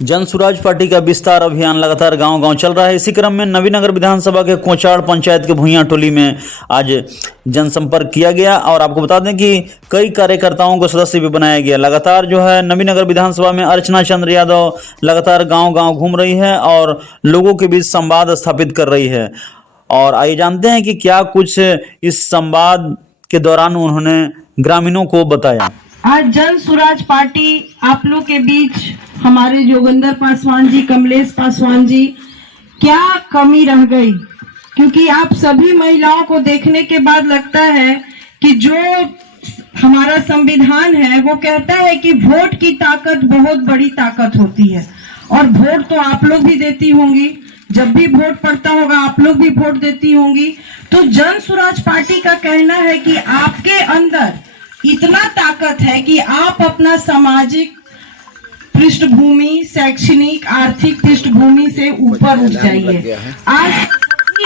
Jan Suraaj party का विस्तार अभियान लगातार गांव-गांव चल रहा है। इसी क्रम में नवीनगर विधानसभा के कोचाड़ पंचायत के भुइयां टोली में आज जनसंपर्क किया गया और आपको बता दें कि कई कार्यकर्ताओं को सदस्य भी बनाया गया। लगातार जो है नवीनगर विधानसभा में अर्चना चंद्र यादव लगातार गांव-गांव घूम रही है और लोगों के बीच संवाद स्थापित कर रही है। और आइए जानते हैं कि क्या कुछ इस संवाद के दौरान उन्होंने ग्रामीणों को बताया। आज जन सुराज पार्टी आप लोग के बीच हमारे जोगिंदर पासवान जी, कमलेश पासवान जी, क्या कमी रह गई? क्योंकि आप सभी महिलाओं को देखने के बाद लगता है कि जो हमारा संविधान है वो कहता है कि वोट की ताकत बहुत बड़ी ताकत होती है और वोट तो आप लोग भी देती होंगी। जब भी वोट पड़ता होगा आप लोग भी वोट देती होंगी। तो जन सुराज पार्टी का कहना है कि आपके अंदर इतना ताकत है कि आप अपना सामाजिक पृष्ठभूमि, शैक्षणिक, आर्थिक पृष्ठभूमि से ऊपर उठ जाइए। आज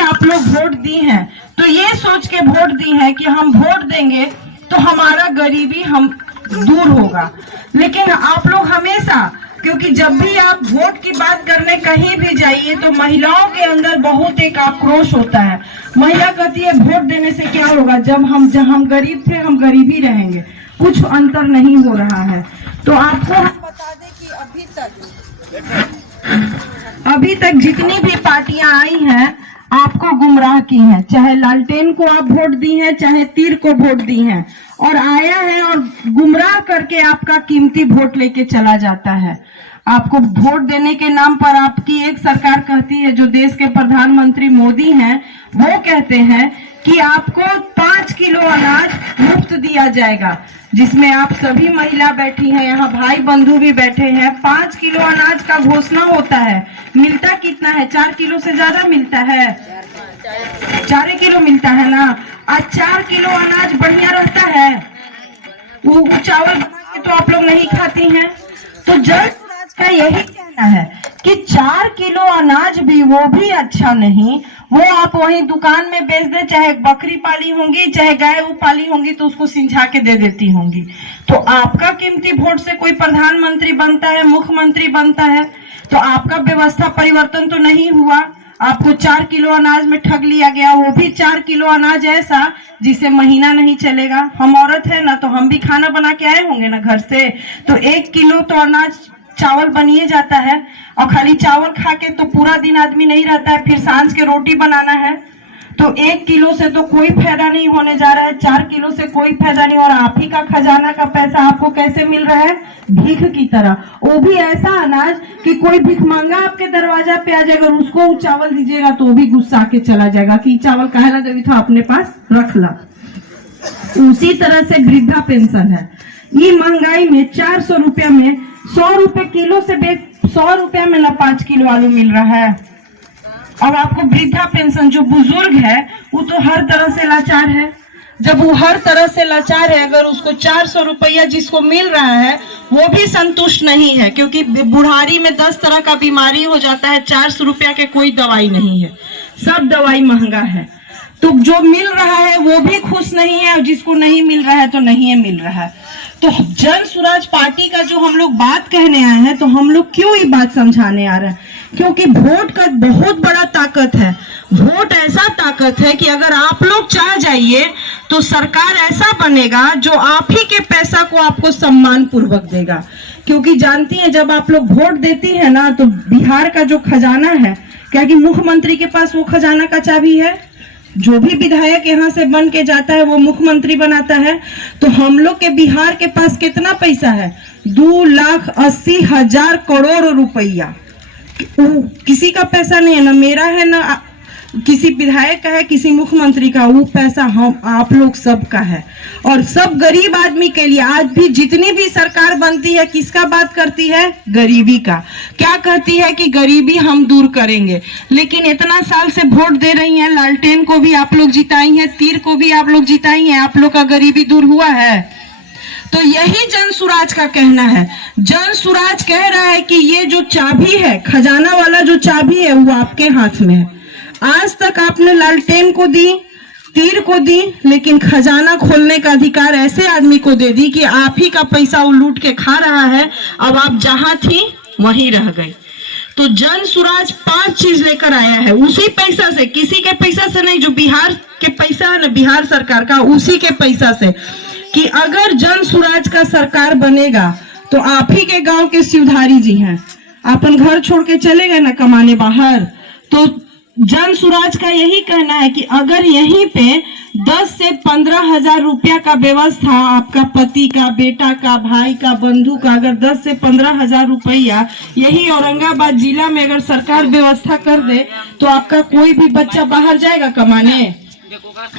आप लोग वोट दी हैं तो ये सोच के वोट दी है कि हम वोट देंगे तो हमारा गरीबी हम दूर होगा। लेकिन आप लोग हमेशा, क्योंकि जब भी आप वोट की बात करने कहीं भी जाइए तो महिलाओं के अंदर बहुत एक आक्रोश होता है। महिला कहती है वोट देने से क्या होगा, जब हम गरीब थे हम गरीबी रहेंगे, कुछ अंतर नहीं हो रहा है। तो आपको हम बता दें कि अभी तक जितनी भी पार्टियां आई हैं आपको गुमराह की हैं। चाहे लालटेन को आप वोट दी हैं, चाहे तीर को वोट दी हैं, और आया है और गुमराह करके आपका कीमती वोट लेके चला जाता है। आपको वोट देने के नाम पर आपकी एक सरकार कहती है, जो देश के प्रधानमंत्री मोदी हैं, वो कहते हैं कि आपको 5 किलो अनाज मुफ्त दिया जाएगा, जिसमें आप सभी महिला बैठी हैं, यहाँ भाई बंधु भी बैठे हैं। 5 किलो अनाज का घोषणा होता है, मिलता कितना है? 4 किलो से ज्यादा मिलता है, 4 किलो मिलता है ना। आज 4 किलो अनाज बढ़िया रहता है, वो चावल बना के तो आप लोग नहीं खाती हैं। तो जन सुराज का यही कहना है कि 4 किलो अनाज भी, वो भी अच्छा नहीं, वो आप वहीं दुकान में बेच दे, चाहे बकरी पाली होंगी चाहे गाय पाली होंगी तो उसको सिंझा के दे देती होंगी। तो आपका कीमती वोट से कोई प्रधानमंत्री बनता है, मुख्यमंत्री बनता है, तो आपका व्यवस्था परिवर्तन तो नहीं हुआ। आपको 4 किलो अनाज में ठग लिया गया, वो भी 4 किलो अनाज ऐसा जिसे महीना नहीं चलेगा। हम औरत है ना, तो हम भी खाना बना के आए होंगे ना घर से, तो 1 किलो तो अनाज चावल बनिए जाता है, और खाली चावल खा के तो पूरा दिन आदमी नहीं रहता है, फिर सांझ के रोटी बनाना है। तो 1 किलो से तो कोई फायदा नहीं होने जा रहा है, 4 किलो से कोई फायदा नहीं। और आप ही का खजाना का पैसा आपको कैसे मिल रहा है? भीख की तरह, वो भी ऐसा अनाज कि कोई भिख मांगा आपके दरवाजा पे आ जाएगा, उसको चावल दीजिएगा तो वो भी गुस्सा के चला जाएगा कि चावल काहे ना देवी था, अपने पास रख ला। उसी तरह से वृद्धा पेंशन है, ये महंगाई में 400 रुपया में 100 रुपए किलो से 100 रुपया में ना 5 किलो आलू मिल रहा है। अब आपको वृद्धा पेंशन, जो बुजुर्ग है वो तो हर तरह से लाचार है। जब वो हर तरह से लाचार है, अगर उसको 400 रुपया जिसको मिल रहा है वो भी संतुष्ट नहीं है, क्योंकि बुढ़ारी में 10 तरह का बीमारी हो जाता है, 400 रुपया के कोई दवाई नहीं है, सब दवाई महंगा है। तो जो मिल रहा है वो भी खुश नहीं है, और जिसको नहीं मिल रहा है तो नहीं मिल रहा है। तो जन सुराज पार्टी का जो हम लोग बात कहने आए हैं, तो हम लोग क्यों ये बात समझाने आ रहे हैं? क्योंकि वोट का बहुत बड़ा ताकत है। वोट ऐसा ताकत है कि अगर आप लोग चाह जाइए तो सरकार ऐसा बनेगा जो आप ही के पैसा को आपको सम्मान पूर्वक देगा। क्योंकि जानती हैं, जब आप लोग वोट देती है ना, तो बिहार का जो खजाना है, क्या कि मुख्यमंत्री के पास वो खजाना का चाबी है, जो भी विधायक यहाँ से बन के जाता है वो मुख्यमंत्री बनाता है। तो हम लोग के बिहार के पास कितना पैसा है? 2,80,000 करोड़ रुपया। किसी का पैसा नहीं है, ना मेरा है ना किसी विधायक का है, किसी मुख्यमंत्री का। वो पैसा हम आप लोग सबका है, और सब गरीब आदमी के लिए। आज भी जितनी भी सरकार बनती है, किसका बात करती है? गरीबी का। क्या कहती है कि गरीबी हम दूर करेंगे। लेकिन इतना साल से वोट दे रही हैं, लालटेन को भी आप लोग जिताई हैं, तीर को भी आप लोग जिताई हैं, आप लोग का गरीबी दूर हुआ है? तो यही जन सुराज का कहना है। जन सुराज कह रहा है कि ये जो चाबी है, खजाना वाला जो चाबी है, वो आपके हाथ में है। आज तक आपने लालटेन को दी, तीर को दी, लेकिन खजाना खोलने का अधिकार ऐसे आदमी को दे दी कि आप ही का पैसा वो लूट के खा रहा है। अब आप जहां थी वहीं रह गई। तो जन सुराज 5 चीज लेकर आया है, उसी पैसा से, किसी के पैसा से नहीं, जो बिहार के पैसा है ना, बिहार सरकार का, उसी के पैसा से, कि अगर जन सुराज का सरकार बनेगा तो आप ही के गांव के शिवधारी जी हैं, अपन घर छोड़ के चले गए ना कमाने बाहर, तो जन सुराज का यही कहना है कि अगर यहीं पे 10 से 15 हजार रुपया का व्यवस्था, आपका पति का, बेटा का, भाई का, बंधु का, अगर 10 से 15 हजार रुपया यही औरंगाबाद जिला में अगर सरकार व्यवस्था कर दे तो आपका कोई भी बच्चा बाहर जाएगा कमाने।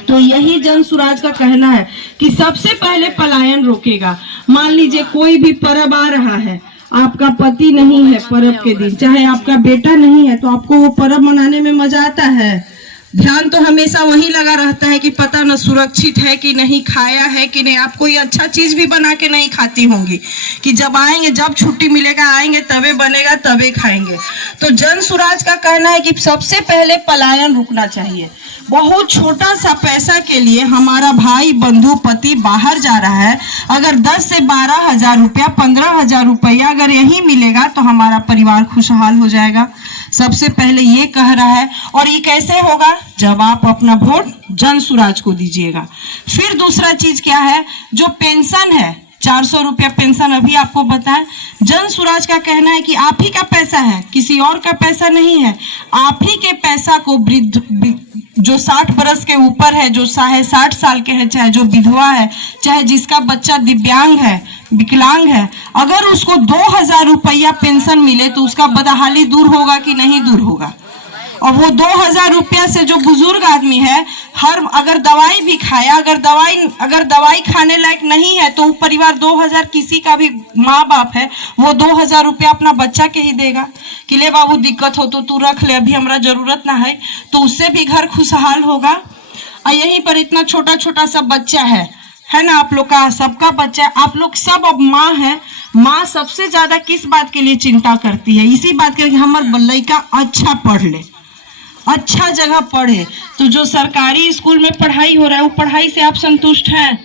तो यही जन सुराज का कहना है कि सबसे पहले पलायन रोकेगा। मान लीजिए कोई भी पर्व आ रहा है, आपका पति नहीं है पर्व के दिन, चाहे आपका बेटा नहीं है, तो आपको वो पर्व मनाने में मजा आता है? ध्यान तो हमेशा वही लगा रहता है कि पता न सुरक्षित है कि नहीं, खाया है कि नहीं। आप कोई अच्छा चीज भी बना के नहीं खाती होंगी कि जब आएंगे, जब छुट्टी मिलेगा आएंगे, तबे बनेगा तबे खाएंगे। तो जन सुराज का कहना है कि सबसे पहले पलायन रुकना चाहिए। बहुत छोटा सा पैसा के लिए हमारा भाई, बंधु, पति बाहर जा रहा है, अगर 10 से 12 हजार रुपया, 15 हजार रुपया अगर यही मिलेगा तो हमारा परिवार खुशहाल हो जाएगा। सबसे पहले ये कह रहा है। और ये कैसे होगा? जब आप अपना वोट जन सुराज को दीजिएगा। फिर दूसरा चीज क्या है, जो पेंशन है 400 रुपया पेंशन, अभी आपको बताएं, जन सुराज का कहना है कि आप ही का पैसा है, किसी और का पैसा नहीं है। आप ही के पैसा को वृद्ध, जो 60 बरस के ऊपर है, जो चाहे 60 साल के है, चाहे जो विधवा है, चाहे जिसका बच्चा दिव्यांग है, विकलांग है, अगर उसको 2000 रुपया पेंशन मिले तो उसका बदहाली दूर होगा कि नहीं दूर होगा? और वो 2000 रुपया से जो बुजुर्ग आदमी है, अगर दवाई भी खाया, अगर दवाई खाने लायक नहीं है तो वो परिवार 2000, किसी का भी माँ बाप है वो 2000 रुपया अपना बच्चा के ही देगा कि ले बाबू दिक्कत हो तो तू रख ले, अभी हमरा जरूरत ना है, तो उससे भी घर खुशहाल होगा। और यहीं पर इतना छोटा छोटा सा बच्चा है ना, आप लोग का सबका बच्चा है, आप लोग सब अब माँ है। माँ सबसे ज्यादा किस बात के लिए चिंता करती है? इसी बात के लिए हमार लड़का अच्छा पढ़ ले, अच्छा जगह पढ़े। तो जो सरकारी स्कूल में पढ़ाई हो रहा है, वो पढ़ाई से आप संतुष्ट हैं?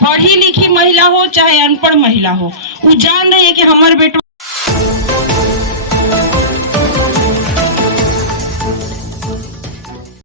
पढ़ी लिखी महिला हो चाहे अनपढ़ महिला हो, वो जान रही है कि हमारे बेटो